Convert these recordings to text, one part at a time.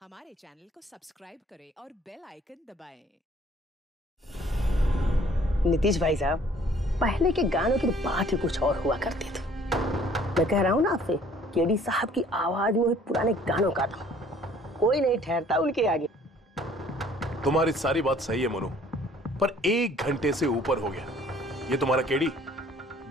हमारे चैनल को सब्सक्राइब करें और बेल आइकन दबाएं। नीतीश भाई साहब, पहले के गानों की बात ही कुछ और हुआ करती थी। मैं कह रहा हूँ ना आपसे, केडी साहब की आवाज में पुराने गानों का था, कोई नहीं ठहरता उनके आगे। तुम्हारी सारी बात सही है मोनू, पर 1 घंटे से ऊपर हो गया, ये तुम्हारा केडी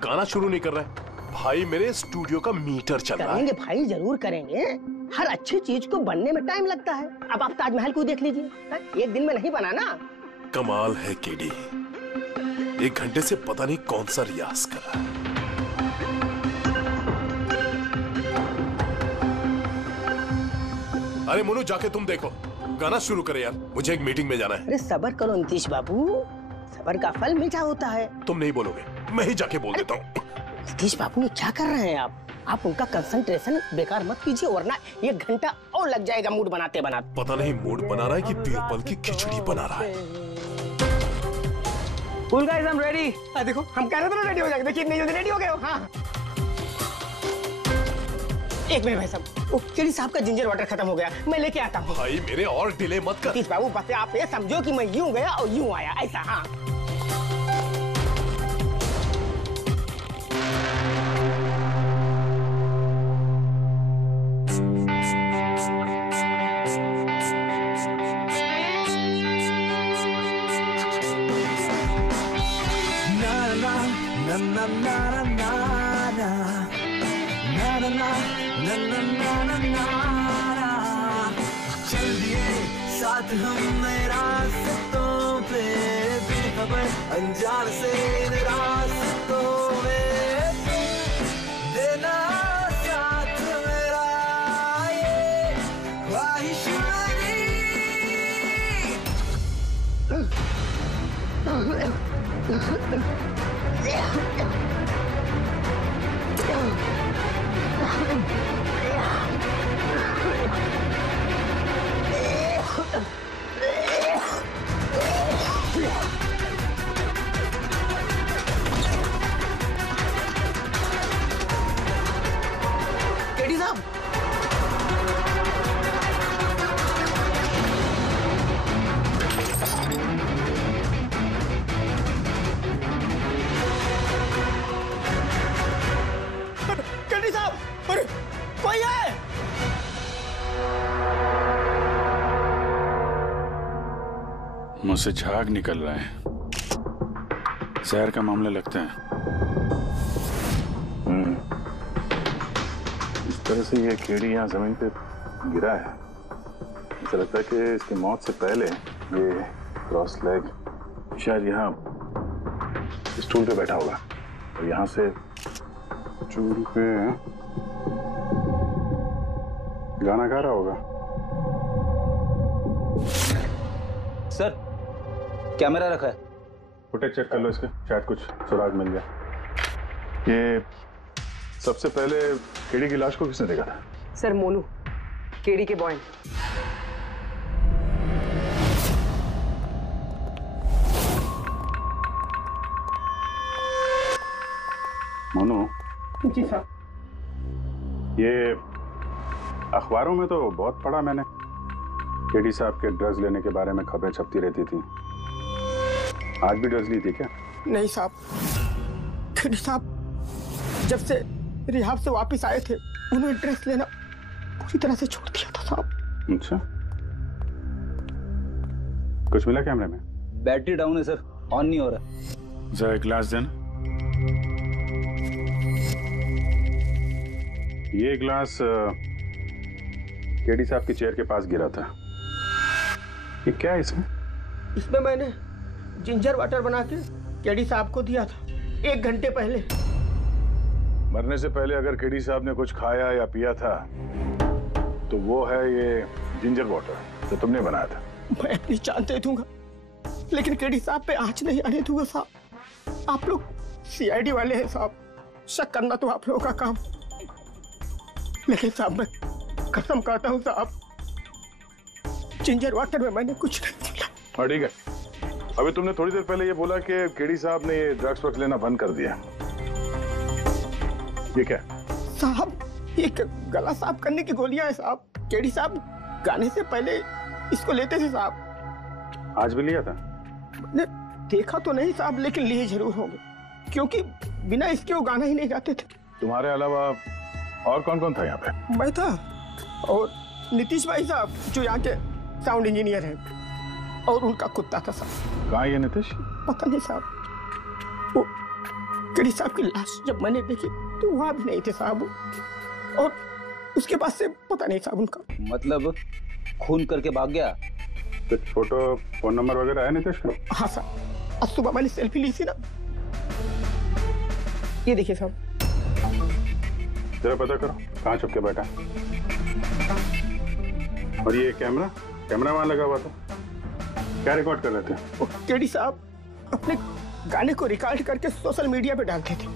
गाना शुरू नहीं कर रहा है। भाई मेरे स्टूडियो का मीटर चल रहा है। करेंगे भाई, जरूर करेंगे। हर अच्छी चीज को बनने में टाइम लगता है। अब आप ताजमहल को देख लीजिए, एक दिन में नहीं बना ना। कमाल है केडी, 1 घंटे से पता नहीं कौन सा रियाज कर रहा है। अरे मोनू, जाके तुम देखो, गाना शुरू करे यार, मुझे एक मीटिंग में जाना है। अरे सब्र करो नीतीश बाबू, सब्र का फल मीठा होता है। तुम नहीं बोलोगे, मैं ही जाके बोल देता हूँ। नीतीश बाबू, ये क्या कर रहे हैं आप उनका कंसंट्रेशन बेकार मत कीजिए, वरना 1 घंटा और लग जाएगा मूड बनाते बनाते। पता नहीं मूड बना रहा है कि बीरबल की खिचड़ी बना रहा है। Cool guys, I am ready. देखो, हम कह रहे थे ना रेडी हो जाएंगे, देखिए इतनी जल्दी रेडी हो गए हो। हाँ, एक मिनट भाई साहब, वो केडी साहब का जिंजर वाटर खत्म हो गया, मैं लेके आता हूँ। भाई मेरे और डिले मत कर। नीतीश बाबू, बस आप ये समझो कि मैं यूं गया और यूं आया, ऐसा। हाँ, चल दिए साथ हम नए रास्तों पे, बेखबर अनजान से इन रास्तों में देना साथ मेरा, ये ख्वाहिश केडी साहब, केडी साहब, अरे कोई है? मुंह से झाग निकल रहा है, जहर का मामला लगता है। इस तरह से ये केडी यहाँ जमीन पे गिरा है, ऐसा लगता है कि इसकी मौत से पहले ये क्रॉस लेग शायद यहाँ स्टूल पे बैठा होगा और यहाँ से स्टूल पे गाना गा रहा होगा। सर, कैमरा रखा है, फुटेज चेक कर लो इसके, शायद कुछ सुराग मिल जाए। ये सबसे पहले केडी की लाश को किसने देखा था? सर, मोनू, केडी के बॉय। मोनू, जी साहब। ये अखबारों में तो बहुत पढ़ा मैंने, केडी साहब के ड्रग्स लेने के बारे में खबरें छपती रहती थी। आज भी ड्रग्स ली थी क्या? नहीं साहब, केडी साहब जब से रिहाब से वापस आए थे, उन्होंने ड्रग्स लेना पूरी तरह से छोड़ दिया था साहब। अच्छा, कुछ मिला कैमरे में? बैटरी डाउन है सर, ऑन नहीं हो रहा। जरा एक ग्लास देना। ये ग्लास केडी साहब की चेयर के पास गिरा था। ये क्या है इसमें? इसमें मैंने जिंजर वाटर बना के केडी साहब को दिया था 1 घंटे पहले। मरने से पहले अगर केडी साहब ने कुछ खाया या पिया था तो वो है ये जिंजर वाटर जो तुमने बनाया था। मैं अपनी जान दे दूंगा, लेकिन केडी साहब पे आंच नहीं आने दूंगा साहब। आप लोग सीआईडी वाले हैं साहब, शक करना तो आप लोगों का काम, लेकिन साहब मैं कसम खाता हूँ साहब, जिंजर वाटर में मैंने कुछ नहीं किया। हाँ ठीक है, अभी तुमने थोड़ी देर पहले ये बोला कि केडी साहब ने ये ड्रग्स वक्त लेना बंद कर दिया, ये क्या? साहब, ये गला साफ करने की गोलियां है साहब। केडी साहब गाने से पहले इसको लेते थे साहब। आज भी लिया था? मैंने देखा तो नहीं साहब, लेकिन लिए जरूर होंगे, क्योंकि बिना इसके वो गाना ही नहीं गाते थे। तुम्हारे अलावा और कौन कौन था यहाँ पे? मैं था और नीतीश भाई साहब जो यहाँ के साउंड इंजीनियर हैं, और उनका कुत्ता था साहब। कहाँ ये नीतीश? पता नहीं साहब, वो केडी साहब की लाश जब मैंने देखी तो वहां भी नहीं थे साहब, और उसके बाद से पता नहीं साहब उनका। मतलब खून करके भाग गया? कुछ फोटो फोन नंबर वगैरह है नीतीश का? हाँ साहब, आज सुबह मैंने सेल्फी ली थी ना, ये देखिए साहब। जरा पता करो कहाँ छुप के बैठा। और ये कैमरा वहां लगा हुआ था, क्या रिकॉर्ड कर रहे थे? वो केडी साहब अपने गाने को रिकॉर्ड करके सोशल मीडिया पे डालते थे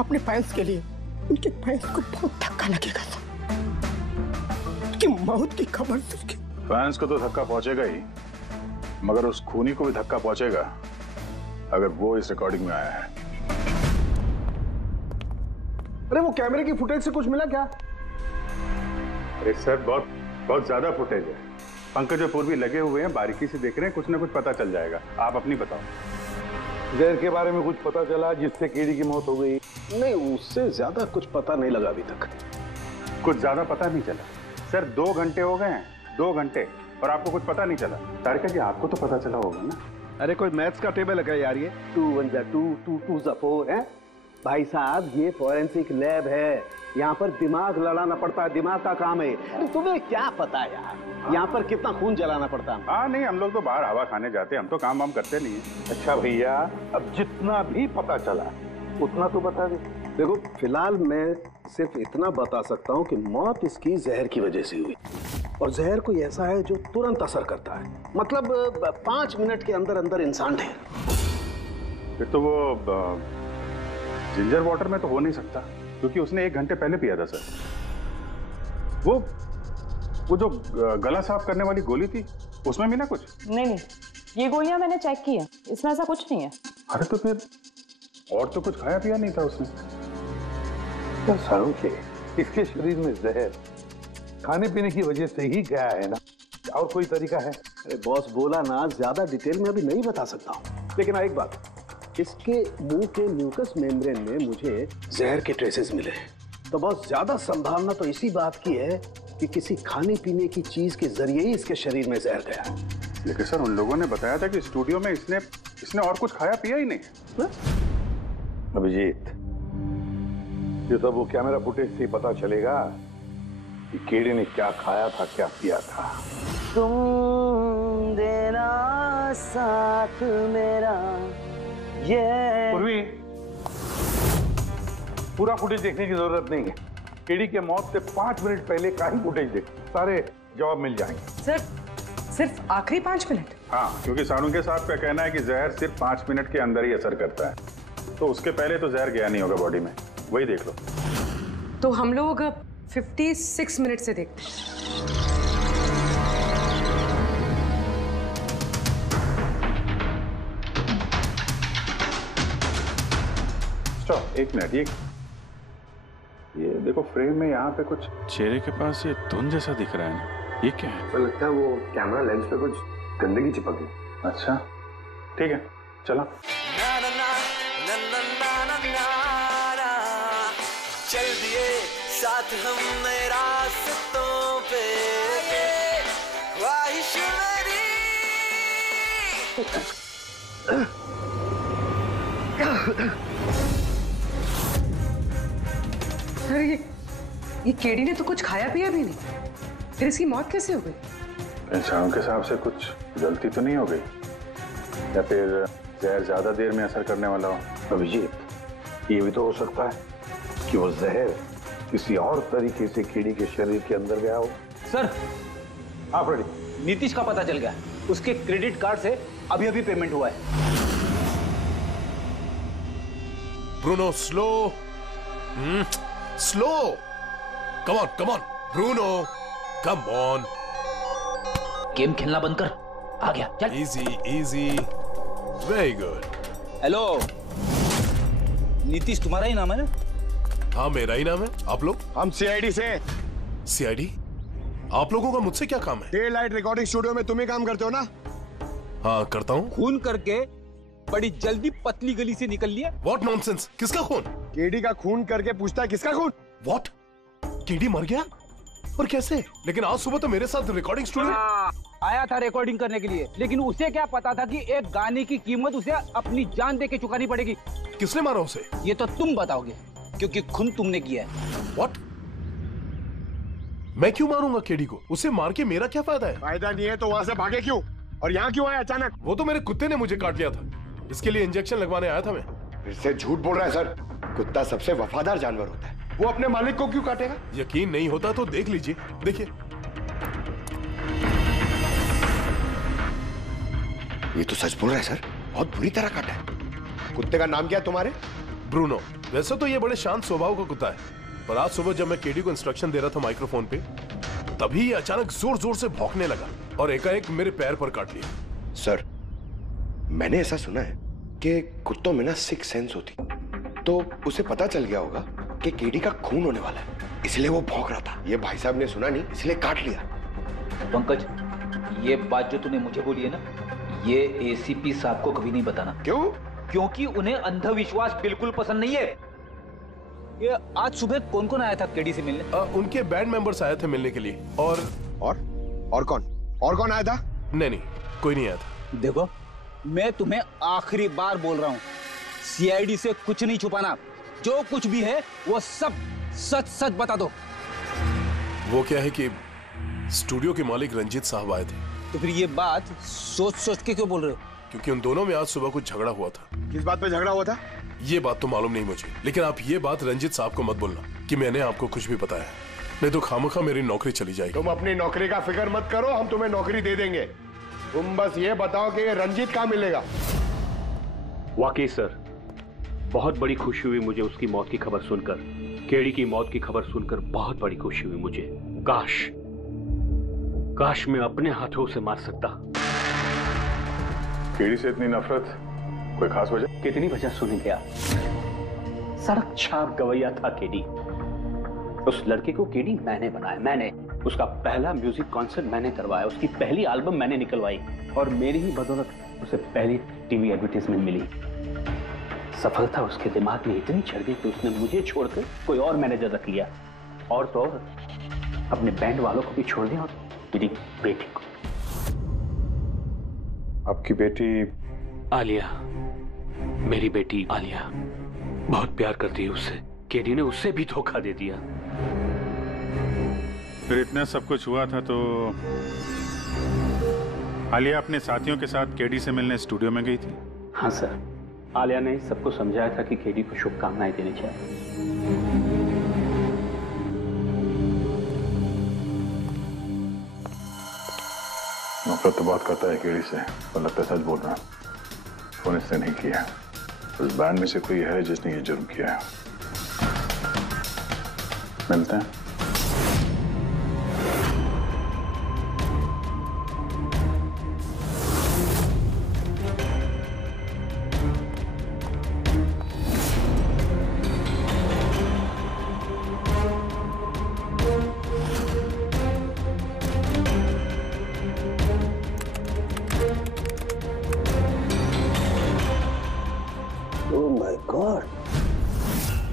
अपने फैंस के लिए। उनके फैंस को बहुत धक्का लगेगा साहब, उसकी मौत की खबर से उसके फैंस को तो धक्का पहुंचेगा ही, मगर उस खूनी को भी धक्का पहुंचेगा अगर वो इस रिकॉर्डिंग में आया है। अरे वो कैमरे की फुटेज से कुछ मिला क्या? अरे सर बहुत ज्यादा फुटेज है। पंकज और पूर्वी लगे हुए हैं, बारीकी से देख रहे हैं, कुछ ना कुछ पता चल जाएगा। आप अपनी बताओ। जहर के बारे में कुछ पता चला जिससे केडी की मौत हो गई? नहीं, उससे ज्यादा कुछ पता नहीं लगा अभी तक। कुछ ज्यादा पता नहीं चला सर, 2 घंटे हो गए हैं, 2 घंटे, और आपको कुछ पता नहीं चला। तारिका जी आपको तो पता चला होगा ना? अरे कोई मैथ्स का टेबल है क्या यार? ये 2 1 जा 2 2 2 जा 4 है भाई साहब। ये फॉरेंसिक लैब है, यहाँ पर दिमाग लड़ाना पड़ता है, दिमाग का काम है। अरे तुम्हें क्या पता यार, यहाँ पर कितना खून जलाना पड़ता है? हाँ नहीं, हम लोग तो बाहर हवा खाने जाते हैं, हम तो काम वाम करते नहीं है। अच्छा भैया, अब जितना भी पता चला उतना तो बता दे। देखो फिलहाल मैं सिर्फ इतना बता सकता हूँ कि मौत इसकी जहर की वजह से हुई, और जहर कोई ऐसा है जो तुरंत असर करता है, मतलब 5 मिनट के अंदर अंदर इंसान ढेर। फिर तो वो जिंजर वाटर में तो हो नहीं सकता, क्योंकि उसने 1 घंटे पहले पिया था सर। वो जो गला साफ करने वाली गोली थी उसमें भी ना कुछ? नहीं, ये गोलियां मैंने चेक की है, इसमें ऐसा कुछ नहीं है। अरे तो फिर और तो कुछ खाया पिया नहीं था उसने? तो सारों के इसके शरीर में जहर खाने पीने की वजह से ही गया है ना, और कोई तरीका है? अरे बॉस बोला ना, ज्यादा डिटेल में अभी नहीं बता सकता हूँ, लेकिन एक बात, इसके मुंह के म्यूकस मेम्ब्रेन में मुझे जहर के ट्रेसेस मिले हैं। तो बहुत ज्यादा संभावना तो इसी बात की है कि किसी खाने पीने की चीज के जरिए ही इसके शरीर में जहर गया। लेकिन सर उन लोगों ने बताया था कि स्टूडियो में इसने और कुछ खाया पिया ही नहीं। अभिजीत, ये सब वो कैमरा फुटेज से पता चलेगा कि केडी ने क्या खाया था, क्या पिया था। तुम देना साथ मेरा, ये पूर्वी, पूरा फुटेज देखने की जरूरत नहीं है। केडी के मौत से 5 मिनट पहले का ही फुटेज देख, सारे जवाब मिल जाएंगे। सर, सिर्फ आखिरी 5 मिनट? हाँ, क्योंकि सारुंगे साहब का कहना है कि जहर सिर्फ 5 मिनट के अंदर ही असर करता है, तो उसके पहले तो जहर गया नहीं होगा बॉडी में। वही देख लो। तो हम लोग 56 मिनट से देखते हैं। Stop, 1 minute. ये देखो फ्रेम में यहाँ पे कुछ चेहरे के पास ये धुंध जैसा दिख रहा है ना, ये क्या है? तो लगता है वो कैमरा लेंस पे कुछ गंदगी चिपक गई। अच्छा ठीक है, चलो। चल दिए साथ हम नए रास्तों पे, ख्वाहिश मेरी। सर ये केडी ने तो कुछ खाया पिया भी नहीं, फिर इसकी मौत कैसे हो गई? इंसानों के हिसाब से कुछ गलती तो नहीं हो गई, या फिर जहर ज्यादा देर में असर करने वाला हो। अभिजीत, ये भी तो हो सकता है कि वो जहर किसी और तरीके से केडी के शरीर के अंदर गया हो। सर, हाँ फ्रेडी, नीतीश का पता चल गया, उसके क्रेडिट कार्ड से अभी अभी पेमेंट हुआ है। Bruno slow, slow, come on Bruno, come on. Game खेलना बंद कर, आ गया, चल। Easy, very good. Hello, Nitish तुम्हारा ही नाम है ना? हाँ मेरा ही नाम है। आप लोग? हम सीआईडी से। सीआईडी? आप लोगों का मुझसे क्या काम है? डे लाइट रिकॉर्डिंग स्टूडियो में तुम ही काम करते हो ना? हाँ करता हूँ। खून करके बड़ी जल्दी पतली गली से निकल लिया। What nonsense? किसका खून? केडी का खून करके पूछता है किसका खून? What? केडी मर गया? और कैसे? लेकिन आज सुबह तो मेरे साथ रिकॉर्डिंग स्टूडियो आया था रिकॉर्डिंग करने के लिए, लेकिन उसे क्या पता था कि एक गाने की कीमत उसे अपनी जान दे के चुकानी पड़ेगी। किसने मारा उसे? ये तो तुम बताओगे, क्योंकि खून तुमने किया है। What? मैं क्यों मारूंगा केडी को? उसे मार के मेरा क्या फायदा है? फायदा नहीं है तो वहाँ से भागे क्यों? और यहाँ क्यों आया अचानक? वो तो मेरे कुत्ते ने मुझे काट लिया था, इसके लिए इंजेक्शन लगवाने आया था मैं। फिर से झूठ बोल रहा है सर। कुत्ता सबसे वफादार जानवर होता है, वो अपने मालिक को क्यों काटेगा? यकीन नहीं होता तो देख लीजिए, देखिए। ये तो सच बोल रहा है सर, बहुत बुरी तरह काटा है। कुत्ते का नाम क्या है तुम्हारे? ब्रूनो। वैसे तो ये बड़े शांत स्वभाव का कुत्ता है, पर आज सुबह जब मैं केडी को इंस्ट्रक्शन दे रहा था माइक्रोफोन पे, तभी ये अचानक जोर जोर से भौंकने लगा और एकाएक मेरे पैर पर काट लिया। सर, मैंने ऐसा सुना है कि कुत्तों में ना सिक्स सेंस होती, तो उसे पता चल गया होगा कि केडी का खून होने वाला है, इसलिए वो भौंक रहा था। ये भाई साहब ने सुना नहीं, इसलिए काट लिया। पंकज, ये बात जो तूने मुझे बोली है ना, ये एसीपी साहब को कभी नहीं बताना। क्यों? क्योंकि उन्हें अंधविश्वास बिल्कुल पसंद नहीं है। ये आज सुबह कौन कौन आया था केडी से मिलने? उनके बैंड मेंबर्स आए थे मिलने के लिए। और कौन आया था? नहीं, कोई नहीं आया था। देखो, मैं तुम्हें आखिरी बार बोल रहा हूँ, सीआईडी से कुछ नहीं छुपाना। जो कुछ भी है वो सब सच सच बता दो। वो क्या है कि स्टूडियो के मालिक रंजीत साहब आए थे। तो फिर ये बात सोच सोच के क्यों बोल रहे हो? क्योंकि उन दोनों में आज सुबह कुछ झगड़ा हुआ था। किस बात पे झगड़ा हुआ था? ये बात तो मालूम नहीं मुझे, लेकिन आप ये बात रंजीत साहब को मत बोलना कि मैंने आपको कुछ भी बताया, नहीं तो खामखा मेरी नौकरी चली जाएगी। तुम अपनी नौकरी का फिक्र मत करो, हम तुम्हें नौकरी दे देंगे। तुम बस ये बताओ कि रंजीत कहाँ मिलेगा। वाकई सर, बहुत बड़ी खुशी हुई मुझे उसकी मौत की खबर सुनकर। केडी की मौत की खबर सुनकर बहुत बड़ी खुशी हुई मुझे। काश मैं अपने हाथों से मार सकता। केडी से इतनी नफरत, कोई खास वजह? कितनी वजह सुनेंगे आप? सड़क छाप गवैया था केडी। उस लड़के को केडी मैंने बनाया, मैंने। उसका पहला म्यूजिक कॉन्सर्ट मैंने करवाया, उसकी पहली एल्बम मैंने निकलवाई, और मेरी ही बदौलत उसे पहली टीवी एडवर्टाइजमेंट मिली। सफलता उसके दिमाग में इतनी चढ़ गई कि उसने मुझे छोड़कर कोई और मैनेजर रख लिया, और तो और अपने बैंड वालों को भी छोड़ दिया, और मेरी बेटी को। आपकी बेटी आलिया, मेरी बेटी आलिया बहुत प्यार करती है उससे। केडी ने उससे भी धोखा दे दिया। फिर इतना सब कुछ हुआ था तो आलिया अपने साथियों के साथ केडी से मिलने स्टूडियो में गई थी? हाँ सर, आलिया ने सबको समझाया था कि केडी को शुभकामनाएं देनी चाहिए। नफरत तो बात करता है केडी से, पर लगता है सच बोल रहा है। फोन इसने नहीं किया। उस बैंड में से कोई है जिसने ये जुर्म किया है। मिलते हैं।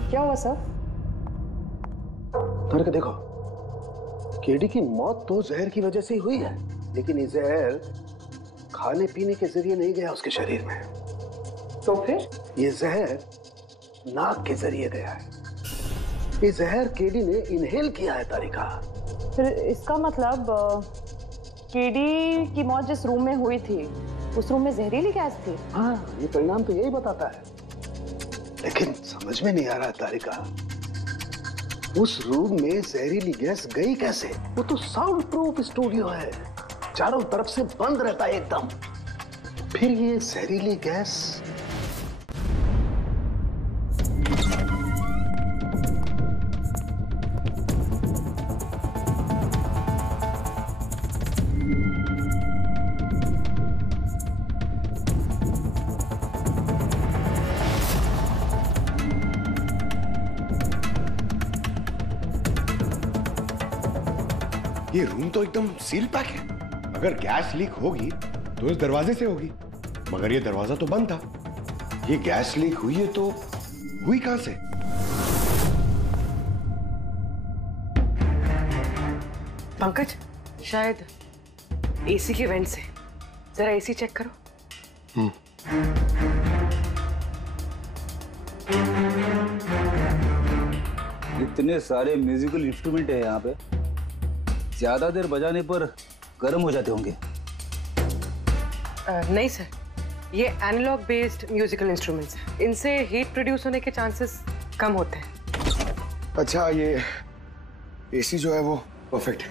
क्या हुआ सर? करके देखो, केडी की मौत तो जहर की वजह से ही हुई है, लेकिन ये जहर खाने पीने के जरिए नहीं गया उसके शरीर में। तो फिर? ये जहर नाक के जरिए गया है। ये जहर केडी ने इनहेल किया है तारिका। फिर इसका मतलब केडी की मौत जिस रूम में हुई थी, उस रूम में जहरीली गैस थी? हाँ, ये परिणाम तो यही बताता है, लेकिन समझ में नहीं आ रहा तारिका, उस रूम में जहरीली गैस गई कैसे? वो तो साउंड प्रूफ स्टूडियो है, चारों तरफ से बंद रहता है एकदम। फिर ये जहरीली गैस ये रूम तो एकदम सील पैक है। अगर गैस लीक होगी तो इस दरवाजे से होगी, मगर ये दरवाजा तो बंद था। ये गैस लीक हुई है तो हुई कहां से? पंकज, शायद एसी के वेंट से। जरा एसी चेक करो। इतने सारे म्यूजिकल इंस्ट्रूमेंट है यहाँ पे, ज्यादा देर बजाने पर गर्म हो जाते होंगे। नहीं सर, ये एनालॉग बेस्ड म्यूजिकल इंस्ट्रूमेंट्स हैं। इनसे हीट प्रोड्यूस होने के चांसेस कम होते हैं। अच्छा, ये एसी जो है वो परफेक्ट है,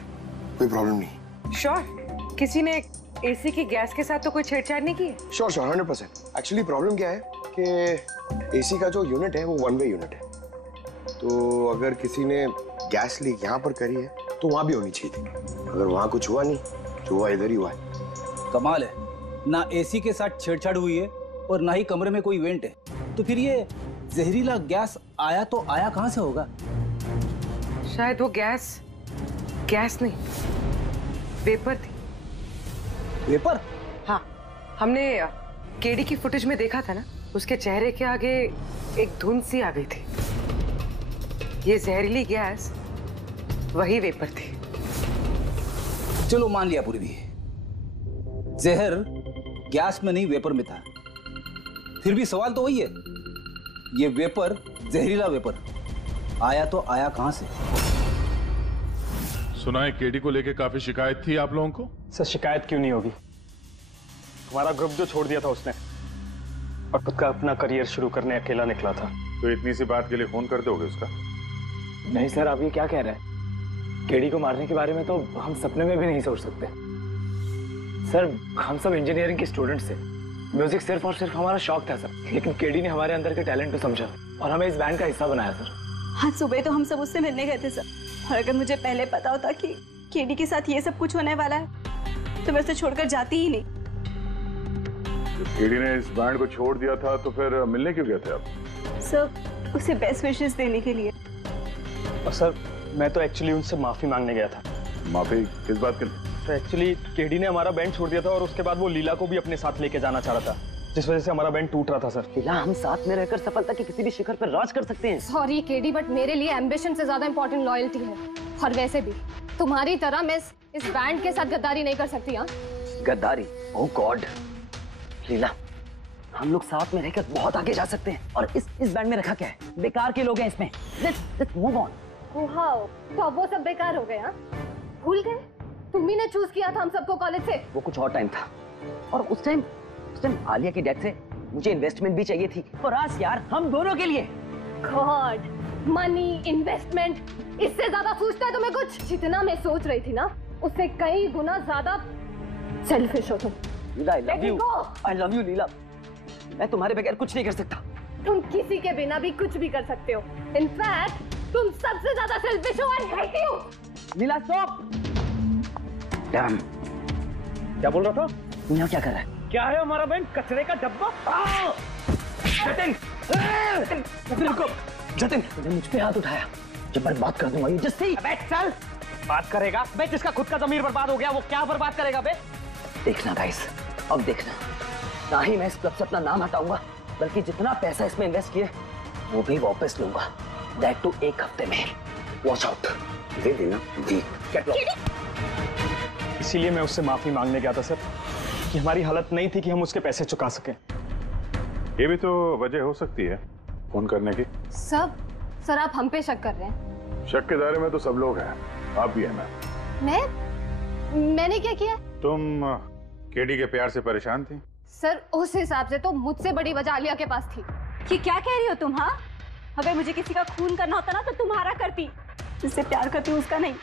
कोई प्रॉब्लम नहीं। श्योर? किसी ने एसी की गैस के साथ तो कोई छेड़छाड़ नहीं की है? श्योर 100%। एक्चुअली प्रॉब्लम क्या है कि एसी का जो यूनिट है वो वन वे यूनिट है, तो अगर किसी ने गैस लीक यहाँ पर करी है तो वहां भी होनी चाहिए थी। अगर वहां कुछ हुआ नहीं, जो हुआ इधर ही हुआ है। कमाल है, ना एसी के साथ छेड़छाड़ हुई है और ना ही कमरे में कोई वेंट है, तो फिर ये जहरीला गैस आया तो आया कहां से होगा? शायद वो गैस नहीं, वेपर थी। वेपर? हाँ, हमने केडी की फुटेज में देखा था ना, उसके चेहरे के आगे एक धुंध सी आ गई थी। ये जहरीली गैस वही वेपर थी। चलो मान लिया पूर्वी, जहर गैस में नहीं वेपर में था, फिर भी सवाल तो वही है, ये वेपर, जहरीला वेपर आया तो आया कहां से? सुना है केडी को लेके काफी शिकायत थी आप लोगों को? सर शिकायत क्यों नहीं होगी, हमारा ग्रुप जो छोड़ दिया था उसने, और खुद का अपना करियर शुरू करने अकेला निकला था। तो इतनी सी बात के लिए फोन कर दोगे उसका? नहीं सर, आप ये क्या कह रहे हैं? केडी को मारने के बारे में तो हम सपने में भी नहीं सोच सकते। सर हम सब इंजीनियरिंग के स्टूडेंट्स थे, म्यूजिक सिर्फ और सिर्फ हमारा शौक था सर, लेकिन केडी ने हमारे अंदर के टैलेंट को समझा और हमें इस बैंड का हिस्सा बनाया सर। आज सुबह तो हम सब उससे मिलने गए थे सर, और अगर मुझे पहले पता होता कि केडी के साथ ये सब कुछ होने वाला है तो मैं उसे छोड़कर जाती ही नहीं। केडी ने इस बैंड को छोड़ दिया था तो फिर मिलने क्यों गए थे आप? सर उसे बेस्ट विशेस देने के लिए। और सर मैं तो एक्चुअली उनसे माफी मांगने गया था। माफी किस बात के लिए? तो एक्चुअली केडी ने हमारा बैंड छोड़ दिया था और उसके बाद वो लीला को भी अपने साथ लेके जाना चाह रहा था, जिस वजह से हमारा बैंड टूट रहा था सर। लीला, हम साथ में रहकर सफलता के किसी भी शिखर पर राज कर सकते हैं। सॉरी केडी, बट मेरे लिए एम्बिशन से ज्यादा इंपॉर्टेंट लॉयल्टी है, और वैसे भी तुम्हारी तरह मैं इस बैंड के साथ गद्दारी नहीं कर सकती। हाँ, गद्दारी? ओह गॉड लीला, हम लोग साथ में रहकर बहुत आगे जा सकते हैं, और इस बैंड में रखा क्या है? बेकार के लोग हैं इसमें। Let's move on. वाओ, तो अब वो सब बेकार हो गए? हाँ, भूल गए? तुम ही ने चूज किया था हम सबको कॉलेज से। वो कुछ और टाइम था, और उस टाइम आलिया की डेथ से मुझे इन्वेस्टमेंट भी चाहिए थी, और आज यार हम दोनों के लिए। गॉड, मनी, इन्वेस्टमेंट, इससे ज्यादा सोचता है तुम्हें कुछ? जितना मैं सोच रही थी ना, उससे कई गुना ज्यादा सेल्फिश हो तुम। लीला, I love you लीला, मैं तुम्हारे बगैर कुछ नहीं कर सकता। तुम किसी के बिना भी कुछ भी कर सकते हो। इनफैक्ट तुम सबसे ज्यादा सेल्फिश हो। I hate you। Leela stop. Dam, क्या बोल रहा था? तू यहाँ क्या कर रहा है? क्या है हमारा बैंड? कचरे का डब्बा? जतिन, रुको। जतिन, तूने मुझ पे हाथ उठाया, जब मैं बात कर दूंगा। Just see. अबे चल। बात करेगा? बे जिसका खुद का ज़मीर बर्बाद हो गया वो क्या बर्बाद करेगा बे? देखना गाइस, अब देखना, ना ही मैं इस क्लब से अपना नाम हटाऊंगा, बल्कि जितना पैसा इसमें इन्वेस्ट किए वो भी वापस लूंगा। दैट टू 1 हफ्ते में। Watch out. दे देना जी। इसीलिए मैं उससे माफी मांगने गया था सर, कि हमारी हालत नहीं थी कि हम उसके पैसे चुका सकें। ये भी तो वजह हो सकती है फोन करने की। सर आप हम पे शक कर रहे हैं? शक के दायरे में तो सब लोग हैं, आप भी है ना। मैंने क्या किया? तुम केडी के प्यार से परेशान थी? सर उस हिसाब से तो मुझसे बड़ी वजह आलिया के पास थी। कि क्या कह रही हो तुम? हाँ, अगर मुझे किसी का खून करना होता ना तो तुम्हारा करती, जिससे प्यार करती हूँ उसका नहीं।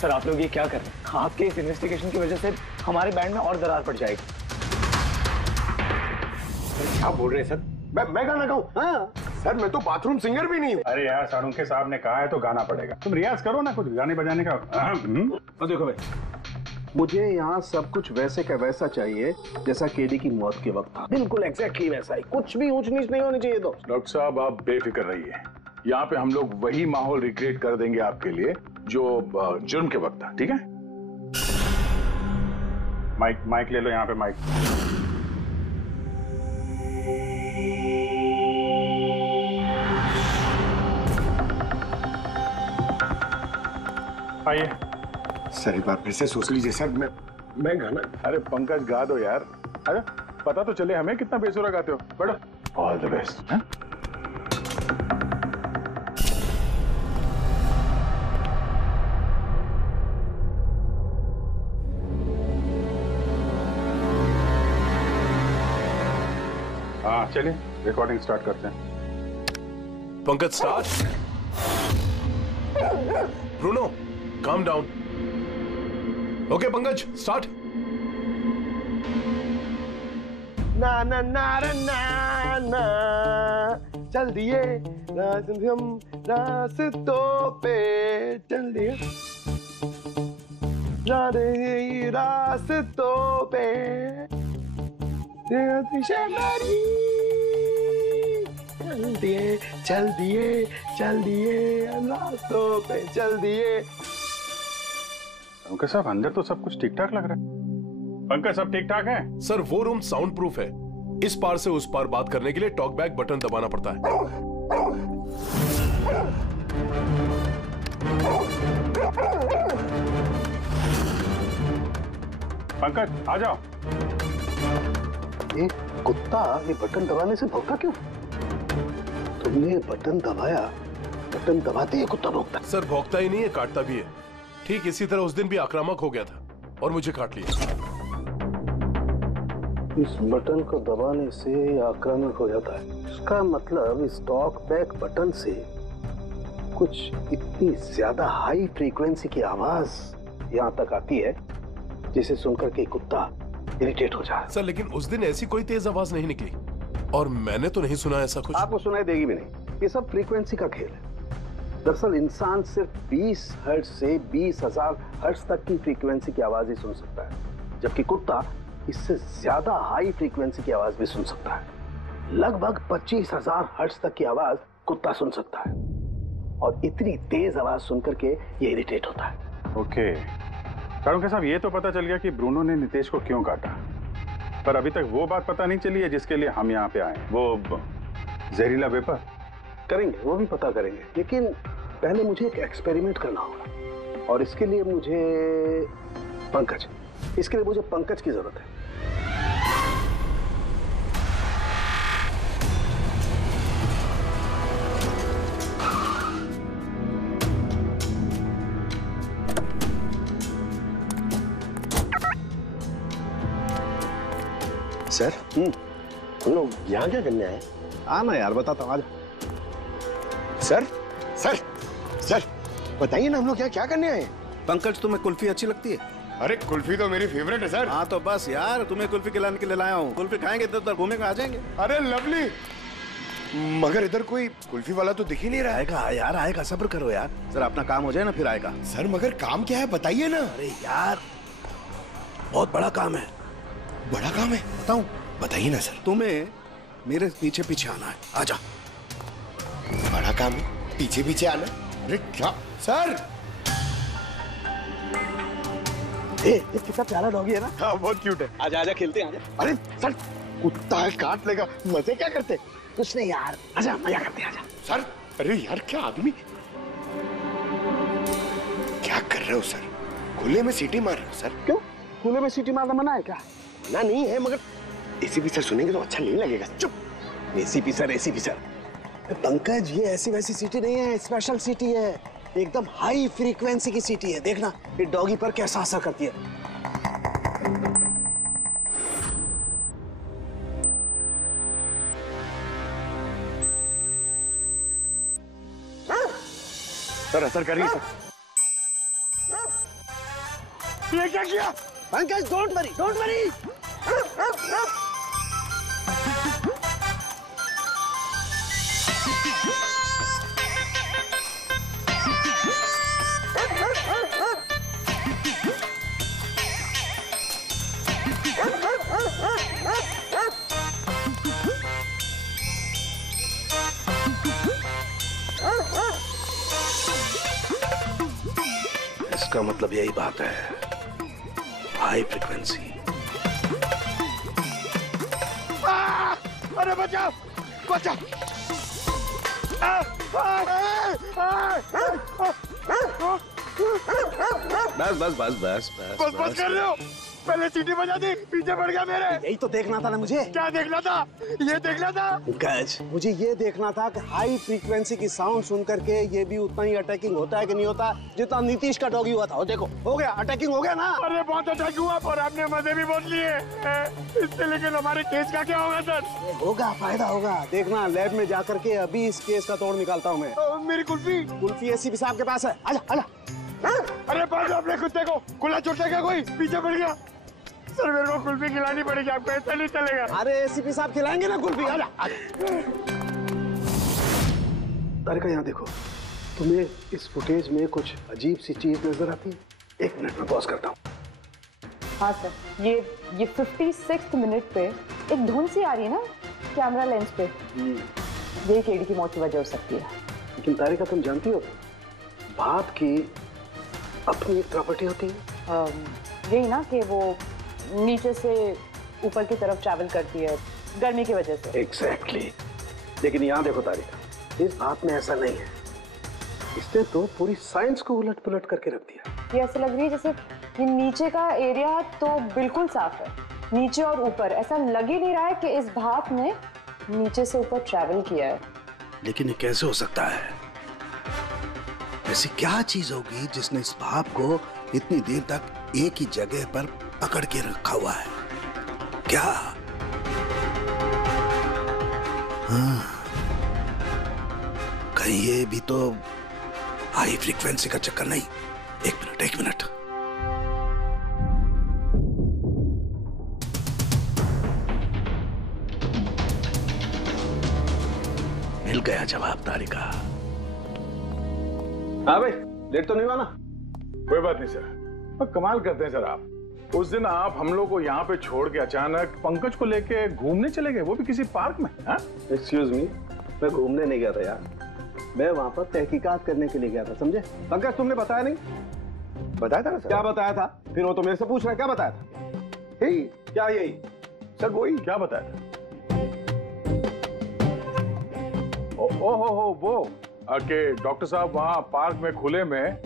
सर आप लोग ये क्या कर रहे हैं? आपके इस इन्वेस्टिगेशन की वजह से हमारे बैंड में और दरार पड़ जाएगी। क्या बोल रहे हैं सर? मैं गाना गाऊं? हाँ सर, मैं तो बाथरूम सिंगर भी नहीं हूँ। अरे यार, सारुंखे साहब ने कहा है तो गाना पड़ेगा, तुम रियाज करो ना कुछ गाने बजाने का। तो देखो भाई, मुझे यहाँ सब कुछ वैसे का वैसा चाहिए जैसा केडी की मौत के वक्त था, बिल्कुल एग्जैक्टली वैसा ही, कुछ भी ऊंच नीच नहीं होनी चाहिए। तो डॉक्टर साहब आप बेफिक्र रहिए, यहाँ पे हम लोग वही माहौल रिक्रिएट कर देंगे आपके लिए जो जुर्म के वक्त था, ठीक है? माइक ले लो, यहाँ पे माइक। आइए सर, एक बार फिर से सोच लीजिए सर। मैं गाना। अरे पंकज, गा दो यार। अरे पता तो चले हमें कितना बेसुरा गाते हो। बैठो। All the best. हाँ चलिए रिकॉर्डिंग स्टार्ट करते हैं। Pankaj start. Bruno calm down. Okay Pankaj start. ना ना ना ना ना चल दिए हम रास्तों पे, चल दिए रास्तों पे, चल दिए रास्तों पे, चल दिए। पंकज साहब, अंदर तो सब कुछ ठीक ठाक लग रहा है। पंकज सब ठीक ठाक है? सर वो रूम साउंड प्रूफ है। इस पार से उस पार बात करने के लिए टॉक बैक बटन दबाना पड़ता है। पंकज आ जाओ। ये कुत्ता ये बटन दबाने से भौंका क्यों? तुमने ये बटन दबाया, बटन दबाते ही कुत्ता भौंकता। सर भौंकता ही नहीं है, काटता भी है। ठीक इसी तरह उस दिन भी आक्रामक हो गया था और मुझे काट लिया। इस बटन को दबाने से आक्रामक हो जाता है। इसका मतलब इस टॉक बैक बटन से कुछ इतनी ज्यादा हाई फ्रीक्वेंसी की आवाज यहाँ तक आती है जिसे सुनकर के कुत्ता इरिटेट हो जाए। सर लेकिन उस दिन ऐसी कोई तेज आवाज नहीं निकली और मैंने तो नहीं सुना ऐसा कुछ। आपको सुनाई देगी भी नहीं। ये सब फ्रीक्वेंसी का खेल है। दरअसल इंसान सिर्फ 20 हर्ट्ज से 20,000 हर्ट्ज तक की फ्रीक्वेंसी की आवाज ही सुन सकता है, जबकि कुत्ता इससे ज्यादा हाई फ्रीक्वेंसी की आवाज भी सुन सकता है। लगभग 25,000 हर्ट्ज तक की आवाज कुत्ता सुन सकता है और इतनी तेज आवाज सुनकर के ये इरिटेट होता है। ओके तारुण्य साहब, ये तो पता चल गया कि ब्रूनो ने नितेश को क्यों काटा, पर अभी तक वो बात पता नहीं चली है जिसके लिए हम यहाँ पे आए। वो जहरीला वेपर करेंगे, वो भी पता करेंगे, लेकिन पहले मुझे एक एक्सपेरिमेंट करना होगा और इसके लिए मुझे पंकज की जरूरत है। सर हम लोग यहाँ क्या करने आए? आना यार, बताता हूँ। सर सर सर बताइए ना, हम लोग क्या करने आए? पंकज, तुम्हें कुल्फी अच्छी लगती है? अरे कुल्फी तो मेरी फेवरेट है सर। हाँ तो बस यार, तुम्हें कुल्फी खिलाने के लिए लाया हूँ। कुल्फी खाएंगे तो उधर घूमेंगे, आ जाएंगे। अरे लवली, मगर इधर कोई कुल्फी वाला तो दिख ही नहीं रहा है। आएगा यार, आएगा, सब्र करो यार, जरा अपना काम हो जाए ना फिर आएगा। सर मगर काम क्या है बताइए ना। अरे यार बहुत बड़ा काम है। बड़ा काम है? बताऊं? बताइए ना सर। तुम्हें मेरे पीछे पीछे आना है, आजा। बड़ा काम है, पीछे पीछे आना? अरे क्या सर? ये कितना प्यारा डॉगी है ना। हाँ बहुत क्यूट है। आजा आजा, खेलते हैं, आजा। अरे सर कुत्ता है, काट लेगा। मजे क्या करते? कुछ नहीं यार, आजा मजा करते हैं, आजा। सर अरे यार क्या आदमी, क्या कर रहे हो सर? खुले में सीटी मार रहे हो सर? क्यों खुले में सीटी मारना मना है क्या? मना नहीं है, मगर एसीपी सर सुनेंगे तो अच्छा नहीं लगेगा। चुप। एसीपी सर पंकज, ये ऐसी वैसी सीटी नहीं है, स्पेशल सीटी है, एकदम हाई फ्रीक्वेंसी की सीटी है। देखना ये डॉगी पर कैसा असर करती है। सर असर कर रही है सर। ये क्या किया? Pankaj don't worry, don't worry. इसका मतलब यही बात है, हाई फ्रीक्वेंसी। अरे बचाओ बचाओ। बस बस बस बस बस बस कर रहे हो, पहले सीटी बजा दी, पीछे पड़ गया मेरे। यही तो देखना था ना मुझे। क्या देखना था? ये देखना था पंकज, मुझे ये देखना था कि हाई फ्रीक्वेंसी की साउंड सुन करके ये भी उतना ही अटैकिंग होता है कि नहीं होता जितना नीतीश का डॉगी हुआ था। देखो हो गया, अटैकिंग हो गया ना। अरे बहुत अटैक हुआ और आपने मजे भी बहुत लिए इससे, लेकिन हमारे केस का क्या होगा सर? होगा, फायदा होगा। देखना लैब में जाकर के अभी इस केस का तोड़ निकालता हूँ मैं। मेरी कुल्फी? कुल्फी एसीपी साहब के पास है, आजा आजा। अरे बाजू अपने कुत्ते को, खुला छोड़ता क्या कोई? पीछे पड़ गया सर, मेरे को कुल्फी खिलानी पड़ेगी, आपको ऐसा नहीं चलेगा। अरे एसीपी साहब खिलाएंगे ना कुल्फी, आजा। तारिका यहाँ देखो, तुम्हें इस फुटेज में कुछ अजीब सी चीज नजर आती है? 1 मिनट में पॉज करता हूँ। हाँ सर, ये 56th मिनट पे एक धुन सी आ रही है ना कैमरा लेंस पे, ये केडी की मौत की वजह हो सकती है। लेकिन तारिका तुम जानती हो भाप की अपनी एक प्रॉपर्टी होती है। यही ना कि वो नीचे से ऊपर की तरफ ट्रैवल करती है गर्मी की वजह से। एग्जैक्टली। लेकिन यहाँ देखो तारिका, इस भाप में ऐसा नहीं है। इसने तो पूरी साइंस को उलट पुलट करके रख दिया। ये ऐसा लग रही है जैसे ये नीचे का एरिया तो बिल्कुल साफ है, नीचे और ऊपर ऐसा लग ही नहीं रहा है कि इस भाप ने नीचे से ऊपर ट्रैवल किया है। लेकिन ये कैसे हो सकता है? ऐसी क्या चीज होगी जिसने इस भाप को इतनी देर तक एक ही जगह पर पकड़ के रखा हुआ है? क्या? हाँ, कहीं ये भी तो हाई फ्रीक्वेंसी का चक्कर नहीं? एक मिनट। मिल गया जवाब तारिका। हाँ भाई, लेट तो नहीं हुआ ना? कोई बात नहीं सर, कमाल करते हैं सर आप। उस दिन आप हम लोग को यहाँ पे छोड़ के अचानक पंकज को लेके घूमने चले गए, वो भी किसी पार्क में। एक्सक्यूज मी, मैं घूमने नहीं गया था यार, मैं वहाँ पर तहकीकात करने के लिए गया था, समझे? पंकज तुमने बताया नहीं? बताया था ना सर। क्या बताया था? फिर वो तो मेरे से पूछ रहा है, क्या बताया था? यही क्या? यही सर वही। क्या बताया था? ओहो वो कि डॉक्टर साहब वहाँ पार्क में खुले में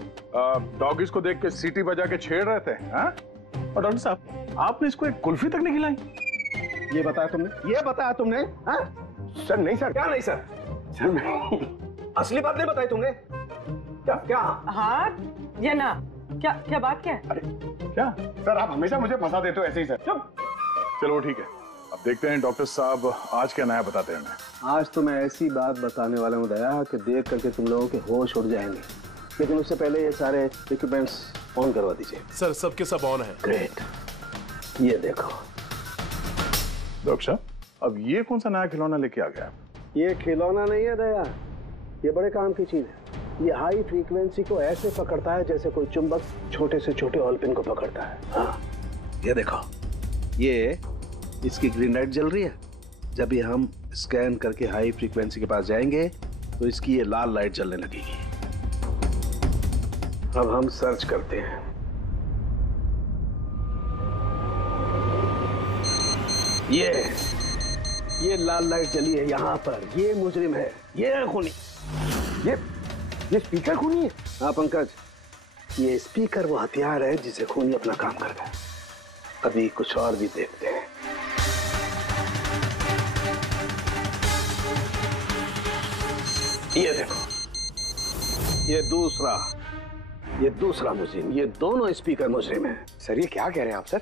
डॉगीज को देख के सीटी बजा के छेड़ रहे थे। और डॉक्टर साहब आपने इसको एक कुल्फी तक नहीं खिलाई। ये बताया तुमने? ये बताया तुमने? हाँ? सर नहीं सर। क्या नहीं सर? सर नहीं, असली बात नहीं बताई तुमने। क्या? हाँ या ना? क्या बात क्या है? अरे क्या सर, आप हमेशा मुझे फंसा देते हो ऐसे ही सर। चलो ठीक है, अब देखते हैं डॉक्टर साहब आज क्या नया बताते हैं। आज तो मैं ऐसी बात बताने वाला हूँ दया कि देख करके तुम लोगों के होश उड़ जाएंगे, लेकिन उससे पहले ये सारे इक्विपमेंट्स ऑन करवा दीजिए। सर सबके सब ऑन है। ग्रेट। ये देखो डॉक्टर साहब, अब ये कौन सा नया खिलौना लेके आ गया? ये खिलौना नहीं है दया, ये बड़े काम की चीज है। ये हाई फ्रीक्वेंसी को ऐसे पकड़ता है जैसे कोई चुंबक छोटे से छोटे ऑलपिन को पकड़ता है। हाँ, ये देखो, ये इसकी ग्रीन लाइट जल रही है। जब भी हम स्कैन करके हाई फ्रीक्वेंसी के पास जाएंगे तो इसकी ये लाल लाइट जलने लगेगी। अब हम सर्च करते हैं। ये लाल लाइट जली है यहाँ पर, ये मुजरिम है, ये है खूनी। ये स्पीकर खूनी है? हाँ पंकज, ये स्पीकर वो हथियार है जिसे खूनी अपना काम कर रहा है। अभी कुछ और भी देखते हैं। ये देखो, ये दूसरा मुजरिम, ये दोनों स्पीकर मुजरिम हैं। सर ये क्या कह रहे हैं आप सर?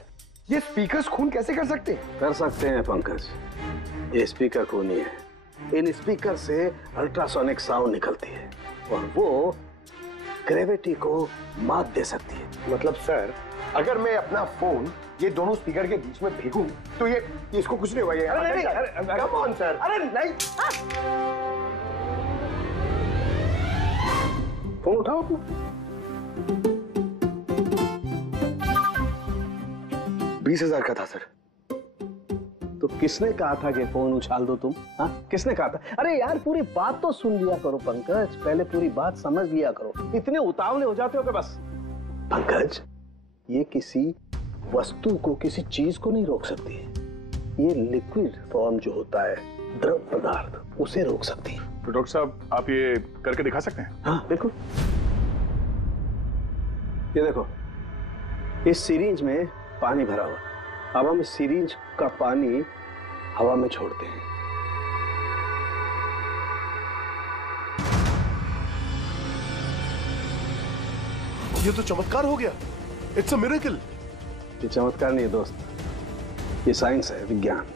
ये स्पीकर्स खून कैसे कर सकते हैं? कर सकते हैं पंकज, ये स्पीकर खूनी है। इन स्पीकर से अल्ट्रासोनिक साउंड निकलती है और वो ग्रेविटी को मात दे सकती है। मतलब सर, अगर मैं अपना फोन ये दोनों स्पीकर के बीच में फेंकूं तो ये इसको कुछ नहीं होगा। अरे नहीं, कम ऑन सर। अरे नहीं, फोन उठाओ अपना। 20,000 का था सर। तो किसने कहा था कि फोन उछाल दो तुम? हाँ, किसने कहा था? अरे यार पूरी बात तो सुन लिया करो पंकज, पहले पूरी बात समझ लिया करो। इतने उतावले हो जाते हो कि बस। पंकज, ये किसी वस्तु को, किसी चीज को नहीं रोक सकती है। ये लिक्विड फॉर्म जो होता है, द्रव पदार्थ, उसे रोक सकती है। तो डॉक्टर साहब आप ये करके दिखा सकते हैं? हाँ बिल्कुल। ये देखो, इस सिरिंज में पानी भरा हुआ, अब हम इस सिरिंज का पानी हवा में छोड़ते हैं। ये तो चमत्कार हो गया। It's a miracle. ये चमत्कार नहीं है दोस्त, ये साइंस है, विज्ञान।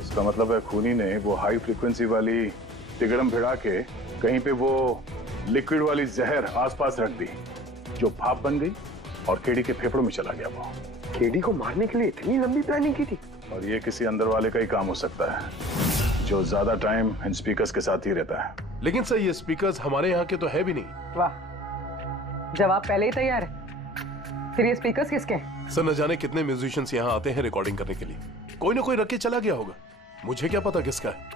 इसका मतलब है खूनी ने वो हाई फ्रीक्वेंसी वाली तिगड़म भिड़ा के कहीं पे वो लिक्विड वाली जहर आसपास रख दी, जो भाप बन गई और केडी के फेफड़ों में चला गया। वो केडी को मारने के लिए इतनी लंबी प्लानिंग की थी। और ये किसी अंदर वाले का ही काम हो सकता है, जो ज्यादा टाइम इन स्पीकर्स के साथ ही रहता है। लेकिन सर ये स्पीकर्स हमारे यहाँ के तो है भी नहीं। वाह, जवाब पहले ही तैयार है। फिर ये स्पीकर्स किसके हैं? सर न जाने कितने म्यूजिशियंस यहाँ आते हैं रिकॉर्डिंग करने के लिए, कोई ना कोई रख के चला गया होगा। मुझे क्या पता किसका है।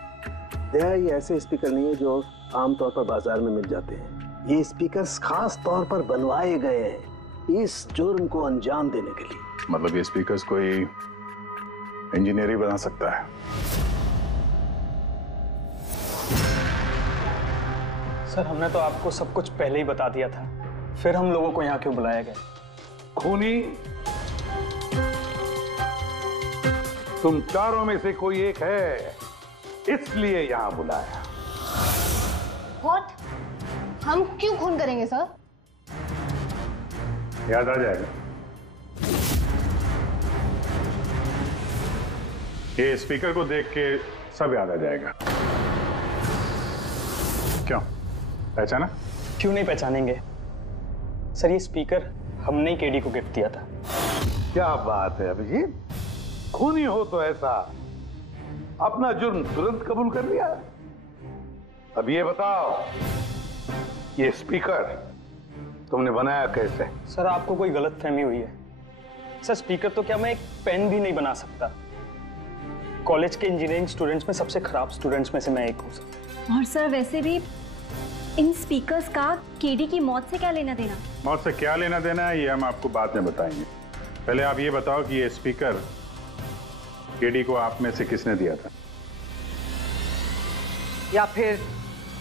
ये ऐसे स्पीकर नहीं है जो आमतौर पर बाजार में मिल जाते हैं। ये स्पीकर्स खास तौर पर बनवाए गए हैं इस जुर्म को अंजाम देने के लिए। मतलब ये स्पीकर्स कोई इंजीनियर ही बना सकता है। सर हमने तो आपको सब कुछ पहले ही बता दिया था, फिर हम लोगों को यहाँ क्यों बुलाया गया? खूनी तुम चारों में से कोई एक है, इसलिए यहां बुलाया। व्हाट? हम क्यों खून करेंगे सर? याद आ जाएगा। ये स्पीकर को देख के सब याद आ जाएगा। क्यों, पहचाना? क्यों नहीं पहचानेंगे सर, ये स्पीकर हमने ही केडी को गिफ्ट दिया था। क्या बात है अभिजीत, खूनी हो तो ऐसा अपना जुर्म तुरंत कबूल कर लिया। अब ये बताओ, ये स्पीकर तुमने बनाया कैसे? सर आपको कोई गलतफहमी हुई है। सर स्पीकर तो क्या मैं एक पेन भी नहीं बना सकता। कॉलेज के इंजीनियरिंग स्टूडेंट्स में सबसे खराब स्टूडेंट्स में से मैं एक हूँ सर। और सर वैसे भी इन स्पीकर्स का केडी की मौत से क्या लेना देना? मौत से क्या लेना देना है ये हम आपको बाद में बताएंगे। पहले आप ये बताओ कि ये स्पीकर केडी को आप में से किसने दिया था? या फिर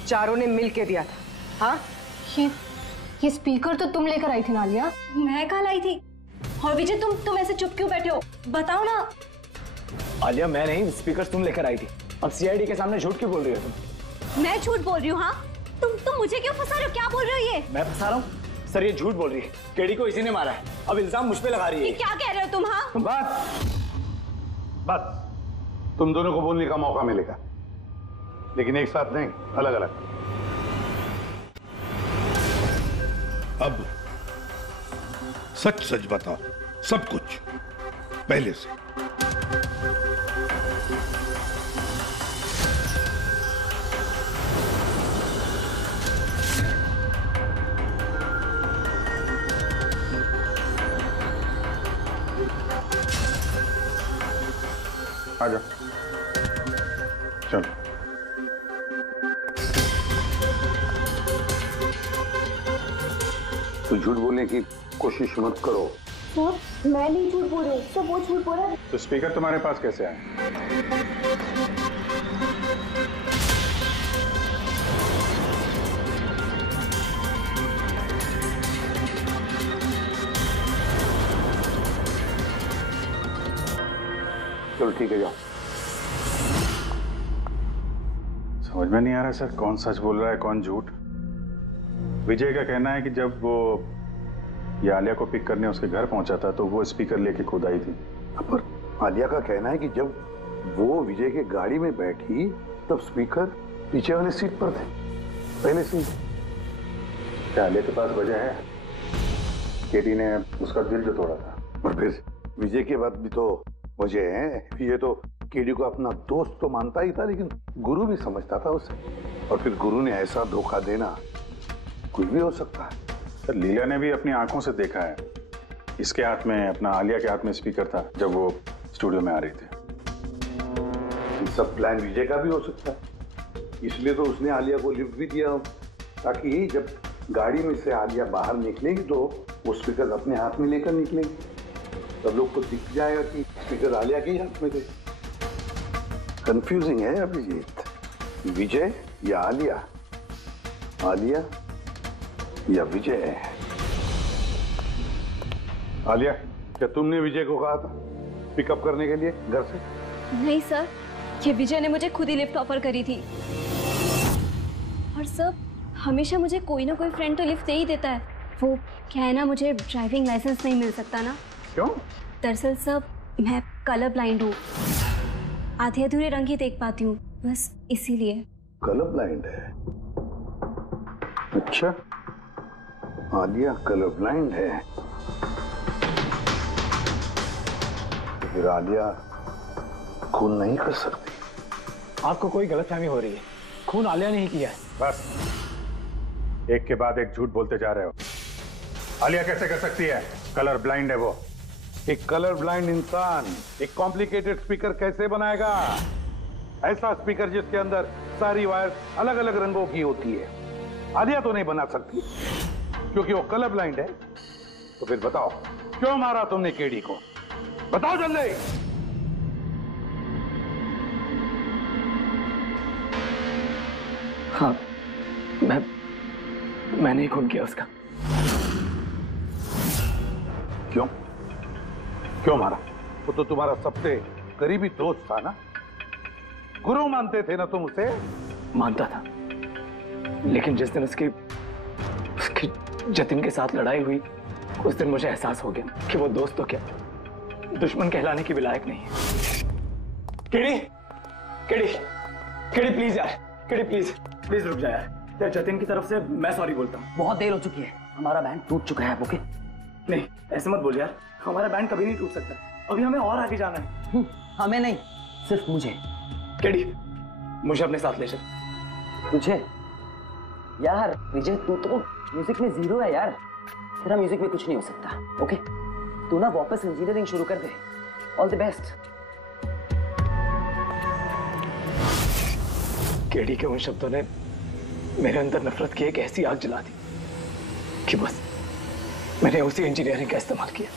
चारों ने मिल के दिया था? हाँ, ये स्पीकर तो तुम लेकर आई थी नालिया। मैं कहाँ लाई थी? और विजय तुम ऐसे चुप क्यों बैठे हो? बताओ ना। आलिया मैं नहीं, स्पीकर तुम लेकर आई थी। अब सीआईडी के सामने झूठ क्यों बोल रही हो तुम? मैं झूठ बोल रही हूँ? हाँ, तुम मुझे क्यों फंसा रहे हो? क्या बोल रहे हो ये? मैं फंसा रहा हूँ? सर ये झूठ बोल रही है, केडी को इसी ने मारा है। अब इल्जाम मुझ पे लगा रही है। क्या कह रहे हो तुम? हाँ बस तुम दोनों को बोलने का मौका मिलेगा, लेकिन एक साथ नहीं, अलग अलग। अब सच सच बताओ, सब कुछ पहले से। आजा, चलो। तो झूठ बोलने की कोशिश मत करो। सर मैं नहीं झूठ बोल रही हूँ, सब वो झूठ बोल रहा है। तो स्पीकर तुम्हारे पास कैसे आए? चलो ठीक है, जाओ। समझ में नहीं आ रहा सर, कौन सच बोल रहा है कौन झूठ। विजय का कहना है कि जब वो ये आलिया को पिक करने उसके घर पहुंचा था तो वो स्पीकर लेके खुद आई थी। पर आलिया का कहना है कि जब वो विजय के गाड़ी में बैठी तब स्पीकर पीछे वाले सीट पर थे, पहले से। क्या आलिया के पास वजह है? केडी ने उसका दिल जो तोड़ा था। और फिर विजय के बाद भी तो वजह है। ये तो केडी को अपना दोस्त तो मानता ही था, लेकिन गुरु भी समझता था उसे। और फिर गुरु ने ऐसा धोखा देना, कुछ भी हो सकता है। सर लीला ने भी अपनी आंखों से देखा है, इसके हाथ में, अपना आलिया के हाथ में स्पीकर था जब वो स्टूडियो में आ रही थी। ये सब प्लान विजय का भी हो सकता है, इसलिए तो उसने आलिया को लिफ्ट भी दिया, ताकि जब गाड़ी में से आलिया बाहर निकलेगी तो वो स्पीकर अपने हाथ में लेकर निकलेगी। सब लोग को दिख जाएगा कि स्पीकर आलिया के हाथ में थे। कंफ्यूजिंग है अभिजीत, विजय या आलिया, आलिया या विजय। आलिया, क्या तुमने विजय को कहा था पिकअप करने के लिए घर से? नहीं सर, ये विजय ने मुझे खुद ही लिफ्ट ऑफर करी थी। और सर, हमेशा मुझे कोई ना कोई फ्रेंड तो लिफ्ट दे ही देता है। वो क्या है ना, मुझे ड्राइविंग लाइसेंस नहीं मिल सकता ना। क्यों? दरअसल सर, मैं कलर ब्लाइंड हूँ, आधे अधूरे रंग ही देख पाती हूँ, बस इसीलिए। कलर ब्लाइंड है? अच्छा, आलिया कलर ब्लाइंड है, तो फिर आलिया खून नहीं कर सकती। आपको कोई गलतफहमी हो रही है, खून आलिया ने ही किया है। बस, एक के बाद एक झूठ बोलते जा रहे हो। आलिया कैसे कर सकती है? कलर ब्लाइंड है वो। एक कलर ब्लाइंड इंसान एक कॉम्प्लिकेटेड स्पीकर कैसे बनाएगा? ऐसा स्पीकर जिसके अंदर सारी वायर अलग अलग रंगों की होती है, आलिया तो नहीं बना सकती क्योंकि वो कलर ब्लाइंड है। तो फिर बताओ, क्यों मारा तुमने केडी को? बताओ जल्दी। हाँ, मैंने ही खून किया उसका। क्यों? क्यों मारा? वो तो तुम्हारा सबसे करीबी दोस्त था ना, गुरु मानते थे ना तुम उसे? मानता था, लेकिन जिस दिन उसकी जतिन के साथ लड़ाई हुई, उस दिन मुझे एहसास हो गया कि वो दोस्त तो क्या, दुश्मन कहलाने की भी लायक नहीं है। केडी, केडी, केडी प्लीज यार, केडी प्लीज रुक जा यार। जतिन की तरफ से मैं सॉरी बोलता हूँ। बहुत देर हो चुकी है, हमारा बैंड टूट चुका है। ओके? नहीं, ऐसे मत बोल यार, हमारा बैंड कभी नहीं टूट सकता। अभी हमें और आगे जाना है। हमें नहीं, सिर्फ मुझे। केडी, मुझे अपने साथ ले चल। तुझे? यार विजय, तू तो म्यूजिक में जीरो है यार, तेरा म्यूजिक में कुछ नहीं हो सकता। ओके? तू ना वापस इंजीनियरिंग शुरू कर दे। All the best. केडी के उन शब्दों ने मेरे अंदर नफरत की एक ऐसी आग जला दी कि बस मैंने उसी इंजीनियरिंग का इस्तेमाल किया।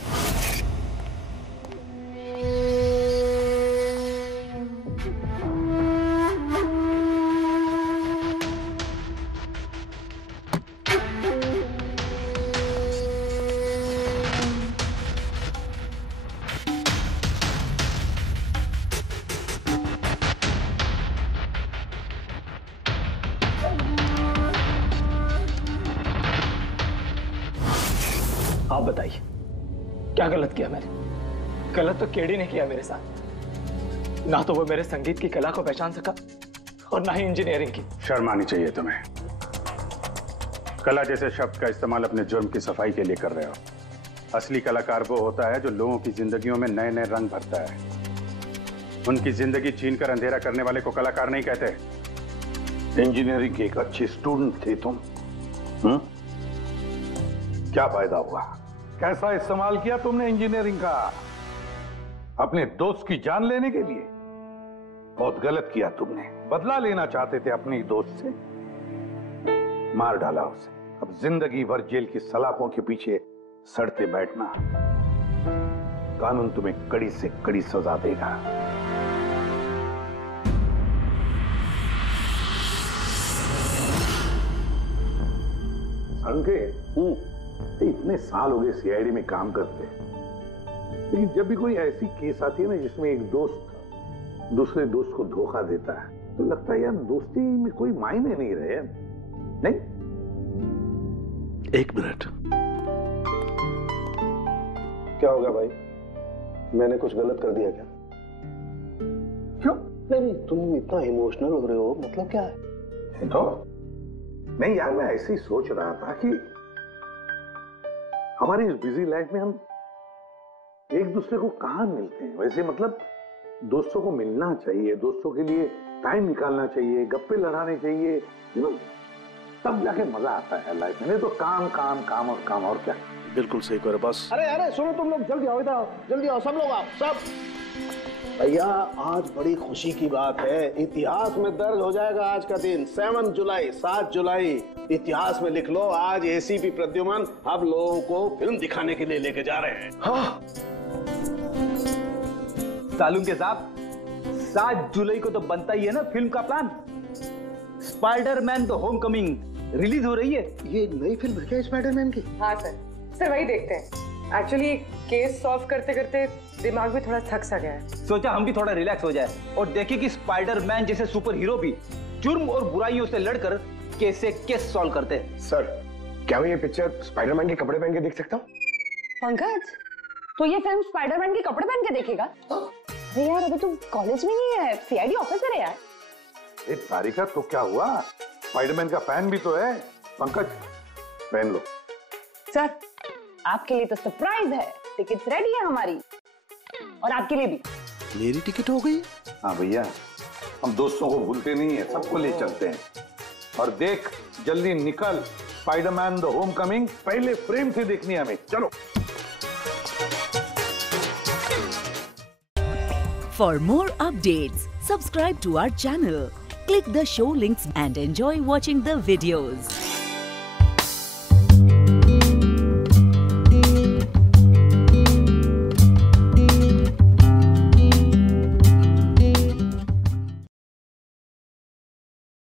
आप बताइए, क्या गलत किया मैंने? गलत तो केडी ने किया मेरे साथ। ना तो वो मेरे संगीत की कला को पहचान सका और ना ही इंजीनियरिंग की। शर्म आनी चाहिए तुम्हें। कला जैसे शब्द का इस्तेमाल अपने जुर्म की सफाई के लिए कर रहे हो। असली कलाकार वो होता है जो लोगों की जिंदगियों में नए नए रंग भरता है। उनकी जिंदगी छीनकर अंधेरा करने वाले को कलाकार नहीं कहते। इंजीनियरिंग के एक अच्छे स्टूडेंट थे तुम। क्या फायदा हुआ? कैसा इस्तेमाल किया तुमने इंजीनियरिंग का? अपने दोस्त की जान लेने के लिए? बहुत गलत किया तुमने। बदला लेना चाहते थे अपने दोस्त से, मार डाला उसे। अब जिंदगी भर जेल की सलाखों के पीछे सड़ते बैठना। कानून तुम्हें कड़ी से कड़ी सजा देगा। इतने साल हो गए सीआईडी में काम करते, लेकिन जब भी कोई ऐसी केस आती है ना जिसमें एक दोस्त दूसरे दोस्त को धोखा देता है, तो लगता है यार दोस्ती में कोई मायने नहीं रहे। नहीं? एक मिनट, क्या हो गया भाई? मैंने कुछ गलत कर दिया क्या? क्यों? नहीं, तुम इतना इमोशनल हो रहे हो, मतलब क्या है? तो नहीं यार, मैं ऐसे ही सोच रहा था कि हमारी इस बिजी लाइफ में हम एक दूसरे को कहां मिलते हैं। वैसे मतलब दोस्तों को मिलना चाहिए, दोस्तों के लिए टाइम निकालना चाहिए, गप्पे लड़ाने चाहिए, यू नो, तब जाके मजा आता है लाइफ में। नहीं तो काम काम काम और काम, और क्या। बिल्कुल सही करो बस। अरे सुनो तुम लोग, जल्दी आओ, इधर आओ, जल्दी आओ, सब लोग आओ, सब। भैया आज बड़ी खुशी की बात है, इतिहास में दर्ज हो जाएगा आज का दिन। 7 जुलाई इतिहास में लिख लो। आज एसीपी प्रद्युमन अब लोगों को फिल्म दिखाने के लिए लेके जा रहे हैं। हाँ सालुंके साहब, 7 जुलाई को तो बनता ही है ना फिल्म का plan. Spiderman the Homecoming release हो रही है। ये नई फिल्म है क्या स्पाइडरमैन की? हाँ सर वही देखते हैं। एक्चुअली केस सॉल्व करते करते दिमाग भी थोड़ा थक सा गया है। सोचा हम भी थोड़ा रिलैक्स हो जाए और देखें कि स्पाइडरमैन जैसे सुपर हीरो भी जुर्म और बुराइयों से लड़कर कैसे केस सॉल्व करते हैं। सर, क्या मैं ये पिक्चर स्पाइडरमैन के कपड़े पहन के देख सकता हूँ? पंकज, तो ये फिल्म स्पाइडरमैन के कपड़े पहन के देखेगा? अरे यार, अभी तुम कॉलेज में नहीं है, सीआईडी ऑफिसर है यार। तारिका, तो क्या हुआ? स्पाइडरमैन का फैन भी तो है। पंकज, पहन लो। सर, आपके लिए तो सरप्राइज है। टिकट्स रेडी है हमारी, और आपके लिए भी। मेरी टिकट हो गई? हाँ भैया, हम दोस्तों को भूलते नहीं है, सबको ले चलते हैं। और देख, जल्दी निकल, स्पाइडरमैन द होमकमिंग पहले फ्रेम से देखनी है हमें। चलो। For more updates, subscribe to our channel, click the show links and enjoy watching the videos.